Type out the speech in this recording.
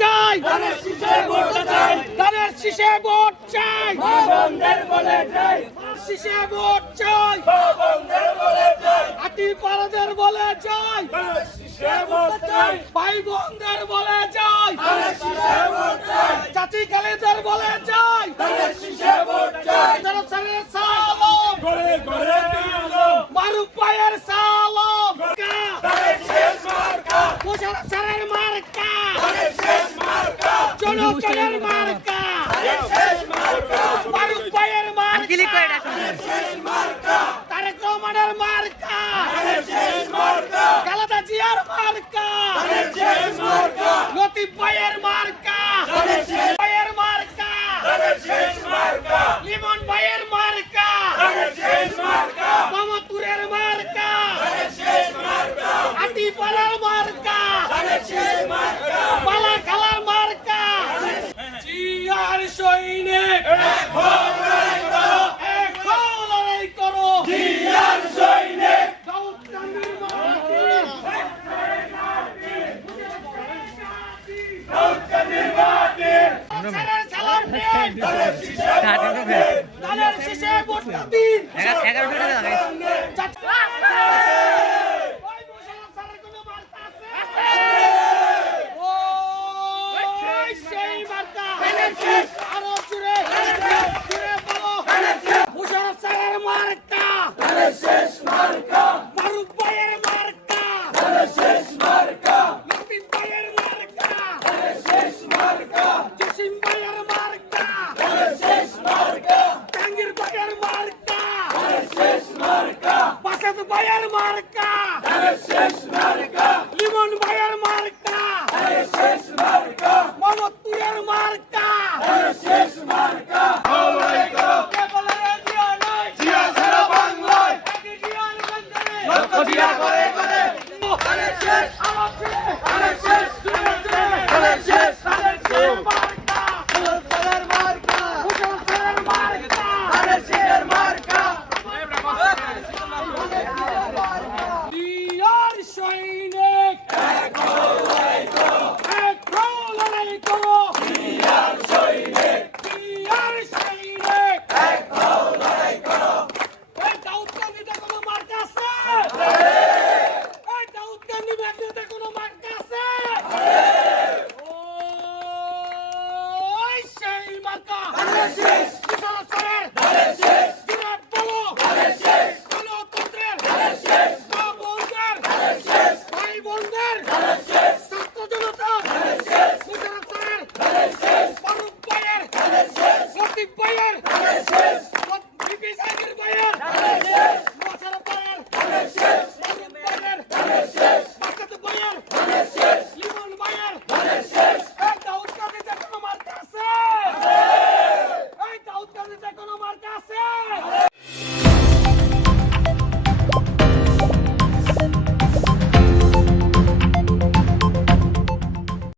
চাই। ধানের শীষে ভোটটা চাই। ধানের শীষে ভোট চাই। বন্ধের বলে যাই শীষে ভোট চাই। বন্ধের বলে যাই আটি পাড়াদের বলে চাই। শীষে ভোট চাই। ভাই বোনদের বলে চাই। ধানের শীষে ভোট চাই। চাচি কালীদের বলে চাই। ধানের শীষে ভোট চাই। সারে সালাম। ঘরে দিলো মারুফ ভাইয়ের সালাম ধানের শেষ মার্কা মুশারফ স্যারের মার্কা। ধানের মার্কা। মারুফ ভাইয়ের মার্কা। তারেক রহমানের মার্কা। খালেদা জিয়ার মার্কা। লতিফ ভাইয়ের মার্কা। ভাইয়ের মার্কা। লিমন ভাইয়ের মার্কা। মামাতুরের মার্কা ধানের শেষ মার্কা আটিপাড়ার মার্কা ধানের শেষ মার্কা বালা খালার মার্কা জিয়ার সৈনিক এক হও লড়াই করো এক হও লড়াই করো জিয়ার সৈনিক দাউদ কান্দির মাটি দৌড়কানির মাটি স্যারের সালাম দিন ধানের শীষে ভোট দিন। ধানের শীষে ভোটটা দিন এগারোশো টাকা লাগাই চাচা ওই মুশারফ স্যারের কোনো বার্তা আছে ওই সেই বার্তা আরও জুড়ে জুড়ে বলো মুশারফ স্যারের মার্কা ধানের শেষ মার্কা মারুফ ভাইয়ের মার্কা ধানের শেষ মার্কা লতিফ ভাইয়ের মার্কা ধানের শেষ মার্কা জসিম ভাইয়ের মার্কা ধানের শেষ মার্কা জাহাঙ্গীর ভাইয়ের মার্কা ধানের শেষ মার্কা বাসাদ ভাইয়ের মার্কা। শেষ মার্কা। লিমন ভাইয়ের মার্কা। শেষ মার্কা। মমতুরের মার্কা। শেষ মার্কা। করো den Bayern!